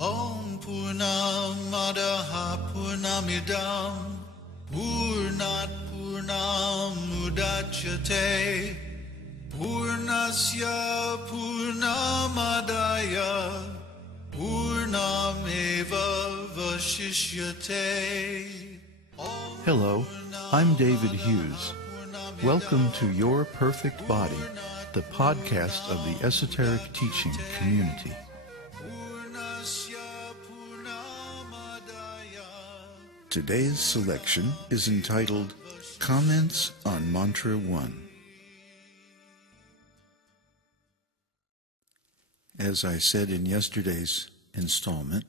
Om Purnamadaha Purnamidam Purnat Purnam Mudachyate Purnasya Purnamadaya Purnameva Vashishyate. Hello, I'm David Hughes. Welcome to Your Perfect Body, the podcast of the Esoteric Teaching Community. Today's selection is entitled Comments on Mantra 1. As I said in yesterday's installment,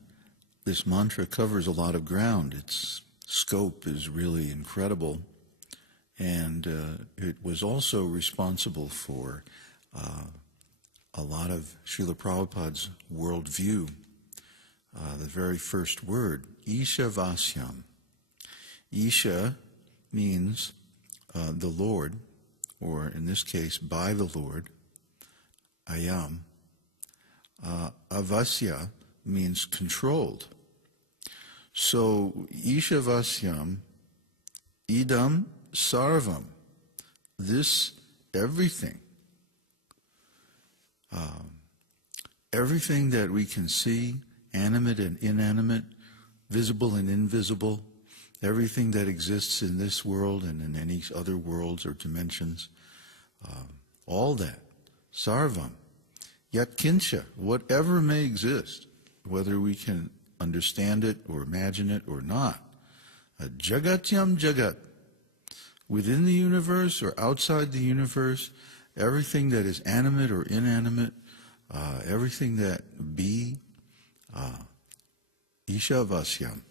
this mantra covers a lot of ground. Its scope is really incredible, and it was also responsible for a lot of Srila Prabhupada's worldview. The very first word, Īśopaniṣad. Isha means the Lord, or in this case, by the Lord. Ayam. Avasya means controlled. So, Īśopaniṣad, idam sarvam, this everything. Everything that we can see, animate and inanimate, visible and invisible, everything that exists in this world and in any other worlds or dimensions, all that, sarvam, yatkincha, whatever may exist, whether we can understand it or imagine it or not, jagatyam jagat, within the universe or outside the universe, everything that is animate or inanimate, everything that be, Īśopaniṣad,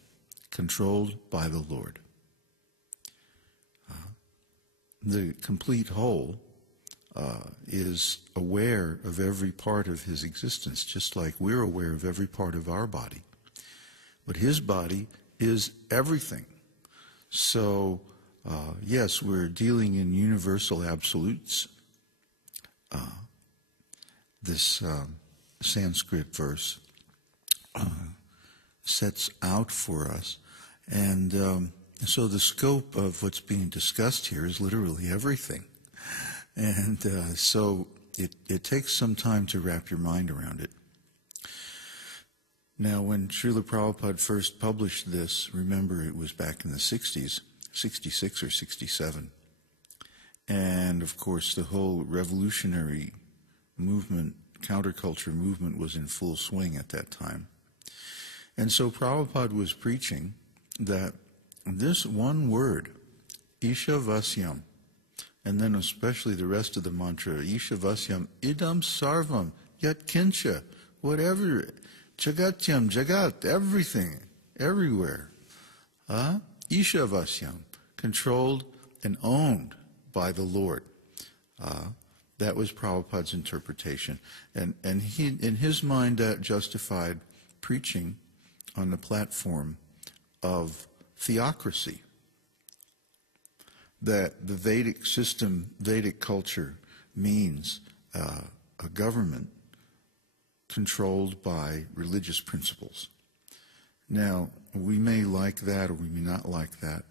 controlled by the Lord. The complete whole is aware of every part of his existence, just like we're aware of every part of our body. But his body is everything. So, yes, we're dealing in universal absolutes. This Sanskrit verse sets out for us. And so the scope of what's being discussed here is literally everything. And so it takes some time to wrap your mind around it. Now, when Srila Prabhupada first published this, remember it was back in the 60s, 66 or 67. And, of course, the whole revolutionary movement, counterculture movement was in full swing at that time. And so Prabhupada was preaching that this one word, Īśopaniṣad, and then especially the rest of the mantra, Īśopaniṣad, idam sarvam, yatkincha, whatever, jagatyam, jagat, everything, everywhere. Īśopaniṣad, controlled and owned by the Lord. That was Prabhupada's interpretation. And he, in his mind, that justified preaching on the platform of theocracy. That the Vedic system, Vedic culture, means a government controlled by religious principles. Now, we may like that or we may not like that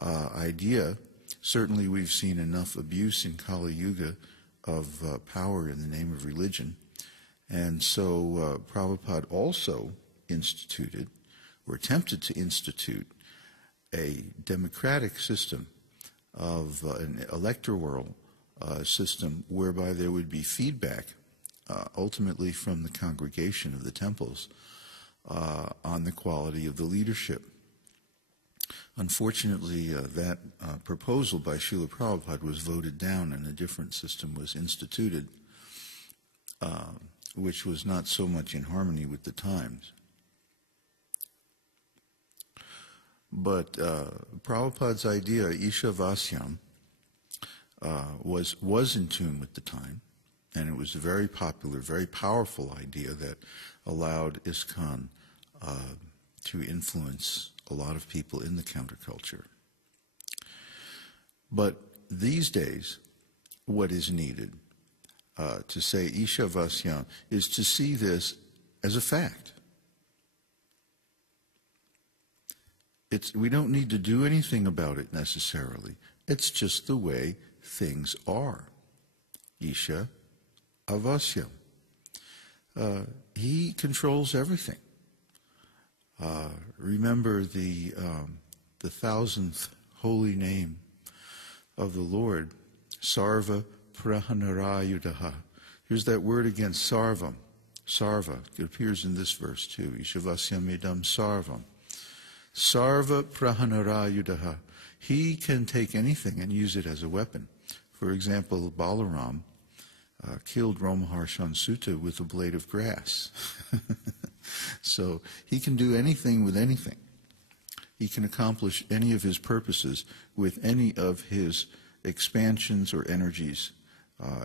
idea. Certainly we've seen enough abuse in Kali Yuga of power in the name of religion. And so Prabhupada also instituted, or attempted to institute, a democratic system of an electoral system whereby there would be feedback, ultimately from the congregation of the temples, on the quality of the leadership. Unfortunately, that proposal by Srila Prabhupada was voted down and a different system was instituted, which was not so much in harmony with the times. But Prabhupada's idea, Īśopaniṣad, was in tune with the time, and it was a very popular, very powerful idea that allowed ISKCON to influence a lot of people in the counterculture. But these days, what is needed to say Īśopaniṣad is to see this as a fact. we don't need to do anything about it necessarily. It's just the way things are. Isha avasyam. He controls everything. Remember the 1000th holy name of the Lord, sarva-praharanayudhah. Here's that word again, sarvam. Sarva. It appears in this verse too. Ishavasyam idam sarvam. Sarva-praharanayudhah. He can take anything and use it as a weapon. For example, Balaram killed Romaharshan Sutta with a blade of grass. So he can do anything with anything. He can accomplish any of his purposes with any of his expansions or energies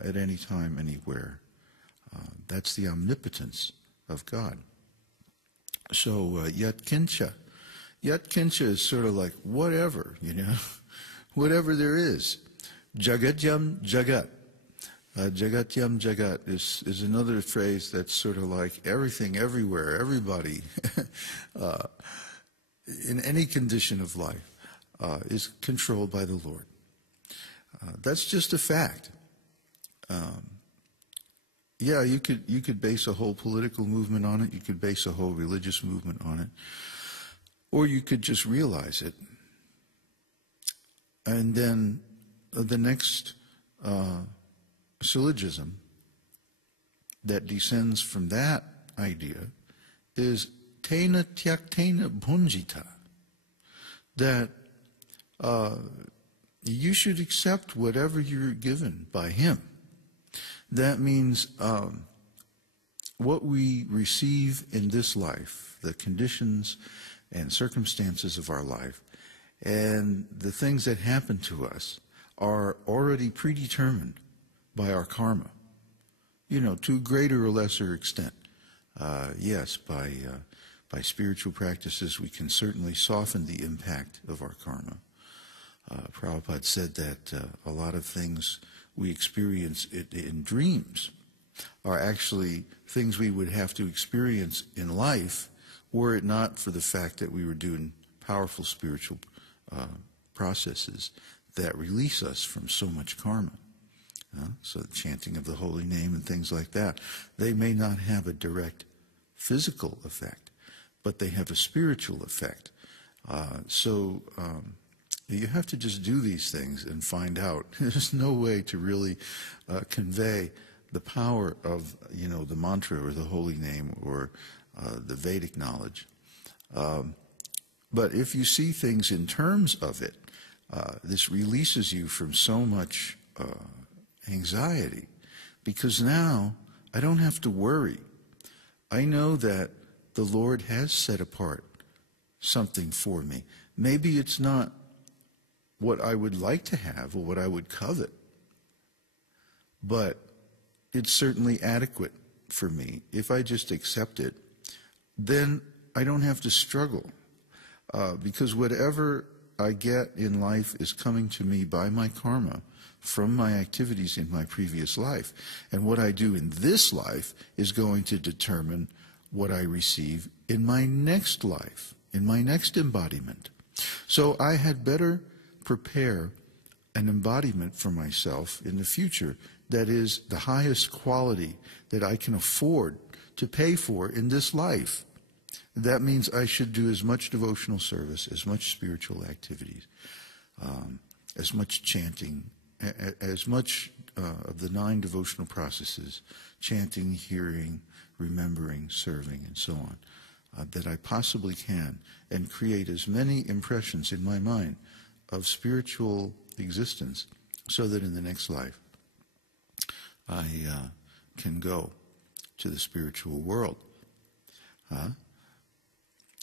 at any time, anywhere. That's the omnipotence of God. So yat kincha. Yat kincha is sort of like whatever, whatever there is. Jagatyam jagat. Jagatyam jagat is another phrase that's sort of like everything, everywhere, everybody, in any condition of life, is controlled by the Lord. That's just a fact. Yeah, you could base a whole political movement on it. You could base a whole religious movement on it. Or you could just realize it. And then the next syllogism that descends from that idea is tena tyaktena bhunjita, that you should accept whatever you're given by him. That means what we receive in this life, the conditions and circumstances of our life, and the things that happen to us are already predetermined by our karma, to a greater or lesser extent. Yes, by spiritual practices we can certainly soften the impact of our karma. Prabhupada said that a lot of things we experience in dreams are actually things we would have to experience in life were it not for the fact that we were doing powerful spiritual processes that release us from so much karma. So the chanting of the holy name and things like that, they may not have a direct physical effect, but they have a spiritual effect. So you have to just do these things and find out. There's no way to really convey the power of, the mantra or the holy name or the Vedic knowledge. But if you see things in terms of it, this releases you from so much anxiety, because now I don't have to worry. I know that the Lord has set apart something for me. Maybe it's not what I would like to have or what I would covet, but it's certainly adequate for me. If I just accept it, then I don't have to struggle, because whatever I get in life is coming to me by my karma from my activities in my previous life. And what I do in this life is going to determine what I receive in my next life, in my next embodiment. So I had better prepare an embodiment for myself in the future that is the highest quality that I can afford to pay for in this life. That means I should do as much devotional service, as much spiritual activities, as much chanting, as much of the 9 devotional processes, chanting, hearing, remembering, serving, and so on, that I possibly can, and create as many impressions in my mind of spiritual existence so that in the next life I can go to the spiritual world.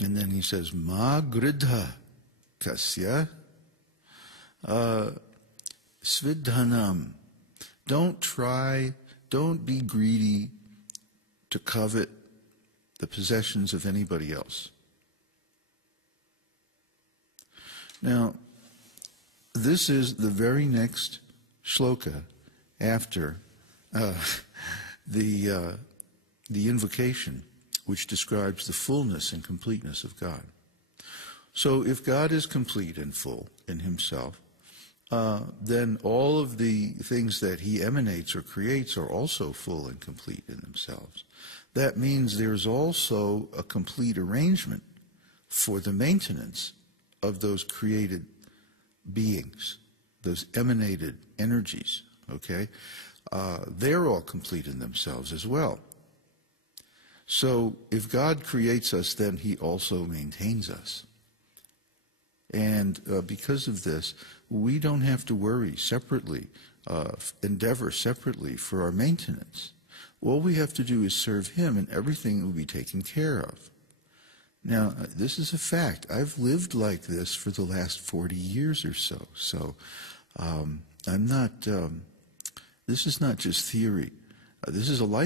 And then he says, Ma gridha kasya svidhanam. Don't be greedy to covet the possessions of anybody else. Now, this is the very next shloka after the invocation, which describes the fullness and completeness of God. So if God is complete and full in himself, then all of the things that he emanates or creates are also full and complete in themselves. That means there's also a complete arrangement for the maintenance of those created beings, those emanated energies, okay? They're all complete in themselves as well. So if God creates us, then he also maintains us. And because of this, we don't have to worry separately, endeavor separately for our maintenance. All we have to do is serve him, and everything will be taken care of. Now, this is a fact. I've lived like this for the last 40 years or so. So I'm not, this is not just theory. This is a life.